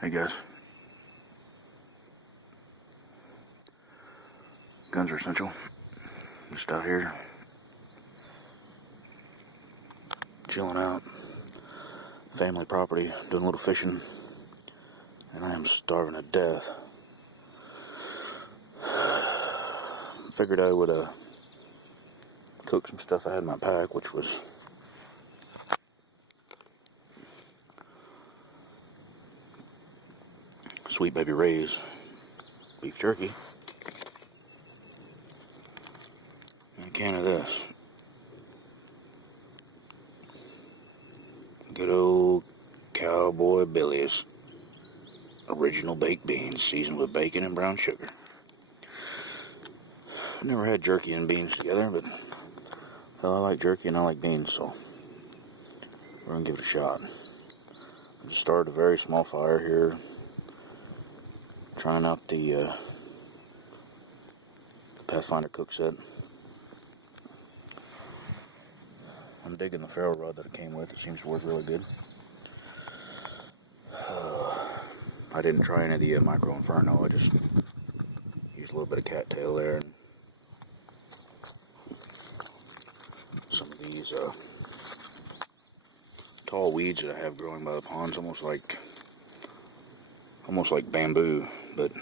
Hey guys, guns are essential. Just out here chilling out, family property, doing a little fishing, and I am starving to death. Figured I would cook some stuff I had in my pack, which was Sweet Baby Ray's beef jerky and a can of this good old Cowboy Billy's original baked beans seasoned with bacon and brown sugar. I've never had jerky and beans together, but well, I like jerky and I like beans, so we're gonna give it a shot. I just started a very small fire here, trying out the Pathfinder cookset. I'm digging the ferro rod that it came with. It seems to work really good. I didn't try any of the micro inferno. I just used a little bit of cattail there and some of these tall weeds that I have growing by the ponds, almost like bamboo, but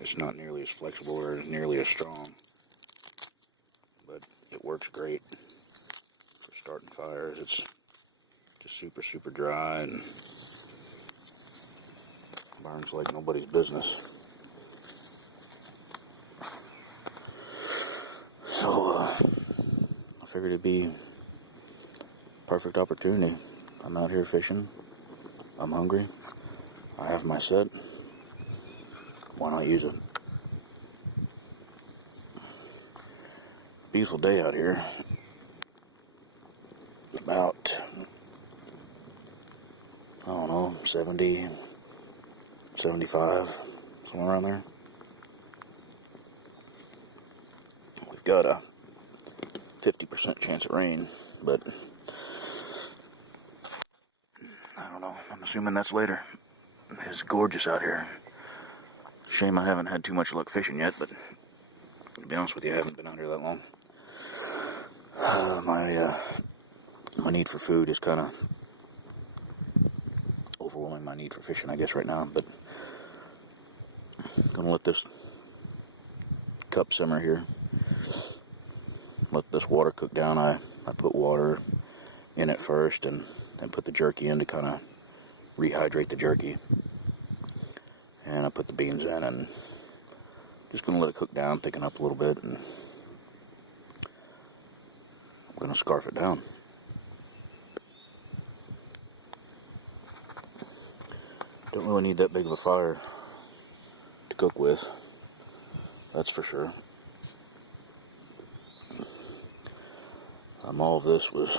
it's not nearly as flexible or nearly as strong. But it works great for starting fires. It's just super dry and burns like nobody's business. So I figured it'd be a perfect opportunity. I'm out here fishing. I'm hungry. I have my set. Why not use it? Beautiful day out here. About, I don't know, 70, 75, somewhere around there. We've got a 50% chance of rain, but I don't know. I'm assuming that's later. It's gorgeous out here. Shame I haven't had too much luck fishing yet, but to be honest with you, I haven't been out here that long. My need for food is kind of overwhelming my need for fishing, I guess, right now. But I'm gonna let this cup simmer here. Let this water cook down. I put water in it first, and then put the jerky in to kind of rehydrate the jerky. And I put the beans in, and just gonna let it cook down, thicken up a little bit, and I'm gonna scarf it down. Don't really need that big of a fire to cook with, that's for sure. All of this was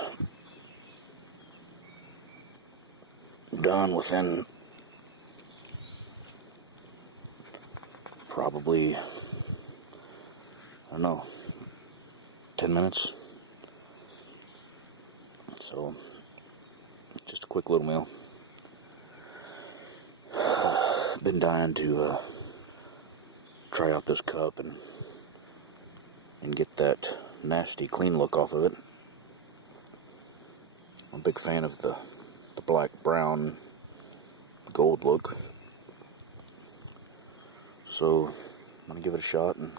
done within probably, I don't know, 10 minutes. So, just a quick little meal. Been dying to try out this cup and get that nasty clean look off of it. I'm a big fan of the black, brown, gold look. So I'm gonna give it a shot and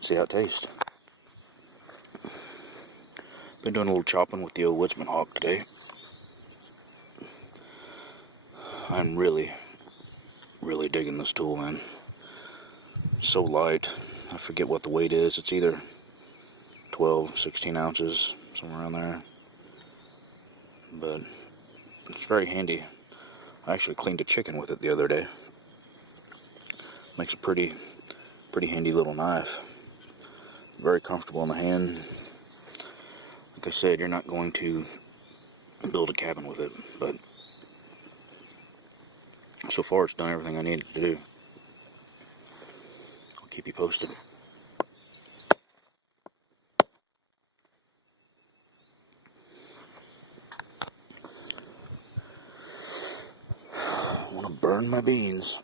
see how it tastes. Been doing a little chopping with the old Woodsman Hawk today. I'm really digging this tool, man. It's so light. I forget what the weight is. It's either 12, 16 ounces, somewhere around there. But it's very handy. I actually cleaned a chicken with it the other day. Makes a pretty handy little knife. Very comfortable in the hand. Like I said, you're not going to build a cabin with it, but so far it's done everything I needed to do. I'll keep you posted. burn my beans.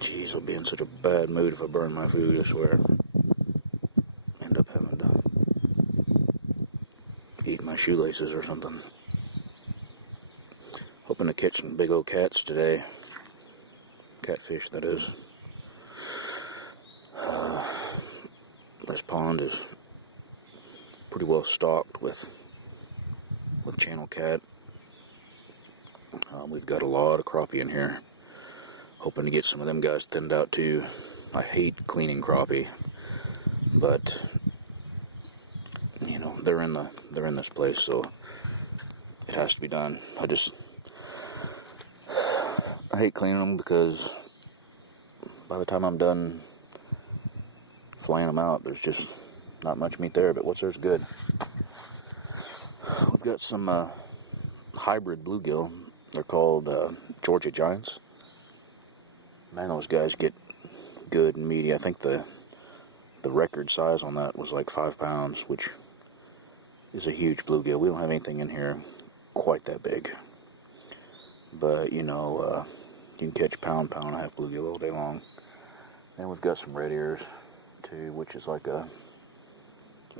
Jeez, I'll be in such a bad mood if I burn my food, I swear. End up having to eat my shoelaces or something. Hoping to catch some big old cats today. Catfish, that is. This pond is pretty well stocked with channel cat. We've got a lot of crappie in here. Hoping to get some of them guys thinned out too. I hate cleaning crappie, but you know they're in this place, so it has to be done. I hate cleaning them because by the time I'm done flaying them out, there's just not much meat there, but what's there's good. We've got some hybrid bluegill. They're called Georgia Giants. Man, those guys get good and meaty. I think the record size on that was like 5 pounds, which is a huge bluegill. We don't have anything in here quite that big. But, you know, you can catch pound and a half bluegill all day long. And we've got some red ears, too, which is like a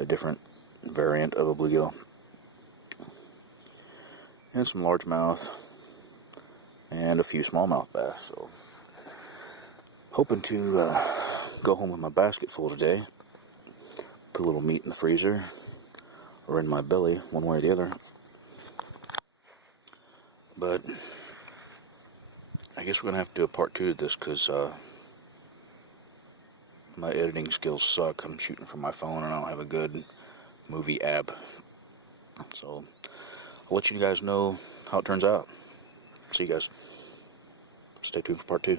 different variant of a bluegill. And some largemouth. And a few smallmouth bass. So, hoping to go home with my basket full today. Put a little meat in the freezer. Or in my belly, one way or the other. But I guess we're going to have to do a part 2 of this because my editing skills suck. I'm shooting from my phone and I don't have a good movie app. So I'll let you guys know how it turns out. See you guys. Stay tuned for part 2.